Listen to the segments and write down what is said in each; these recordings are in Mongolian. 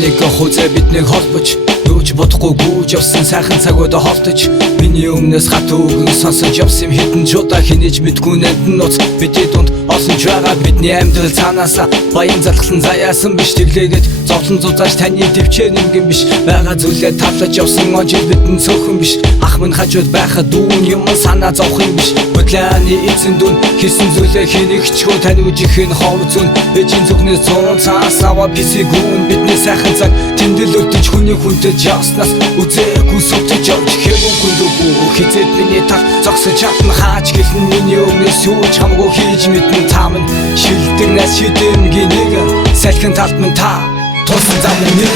нэг хузаа биднийг холбож юуч бодохгүй гүйж явсан сайхан цагуудаа холдож миний өмнөөс хат үгэн сонсож явсан хэдэн жудаа хинэж мэдгүй нандин нууц бидний дунд олсон ч байгаа бидний амьдрал цаанаасаа баян залхсан заяасан биш тэглээгээд зовлон зузааш таны төвчээр нэгэн биш байгаа зүйлээ тавлаж явсан он жил бидэн цөөхөн биш ах минь хажууд байхад дүүн юм санаа зовх юм биш бодлааны эзэн дүн хийсэн зүйлээ хинэгчгүй тань үжихэн хов зүүн эжийн зүгнээс цуун цаас аваа бисэгүүн бидний сайхан цаг тэндэл өртөж хүний хүнтэй явснаас үзээгүй сүтэж явж хэвгүй дүүгүй хизээд миний тал зогсож чадна хаач гэлэн миний өмнөөс юуч хамгүй хийж мэдэн тааман шилдэг нас шидэмгийн нэг салхин талт минь та тусан зам нэг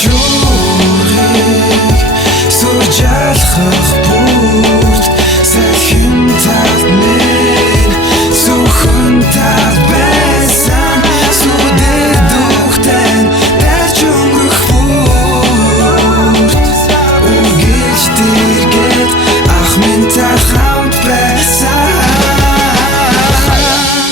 шүүрийг сүржалхах бүрт салхин талт минь сүхэн талт байсан сүдэр духтэн дэрч өнгөрөх бүрт үргэлж дэргээд ах минь та хамт байсан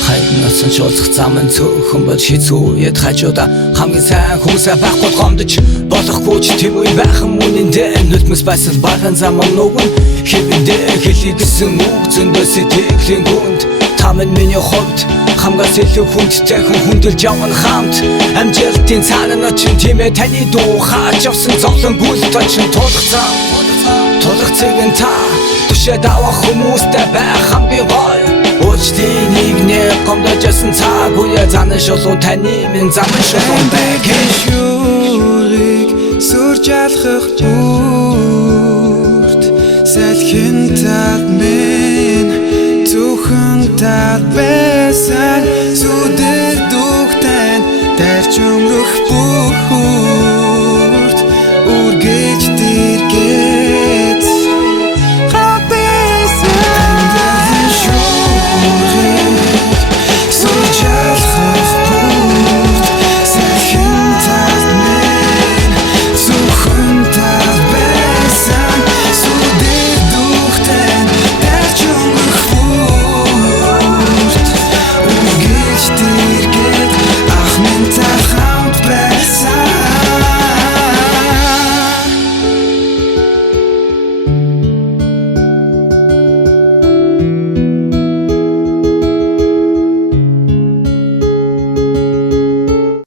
хайнасан чуулах замын цөөхөн бод шицүүед хажуудаа хамгийн сайн хүмүүсээ байхгүй гомдож болохгүй ч тийм үе байхын үнэндээ нүдмэс байсал баган заман нүгэн хэвэндээ хэлий гэсэн үг зөндөө сэтгэлийн гүнд тамин миний хувьд хамгаас илүү хүндтэй хүн хүндэлж явна хамт амжилтын цаана очин тийм ээ таны дуу хаач явсан зовлон гүйл точин тулах цэгэн та түшээд авах хүмүүстэй байх хамгийн гоё Учтын нэгнээ гомдож ясан цаг үе цаана шулуун таны минь заман шулуун бэхэн шүүрийг сүржалхах бүрт салхин талт минь зөвхөн талт байсан сүдэр духтэн дэрч өнгөрөх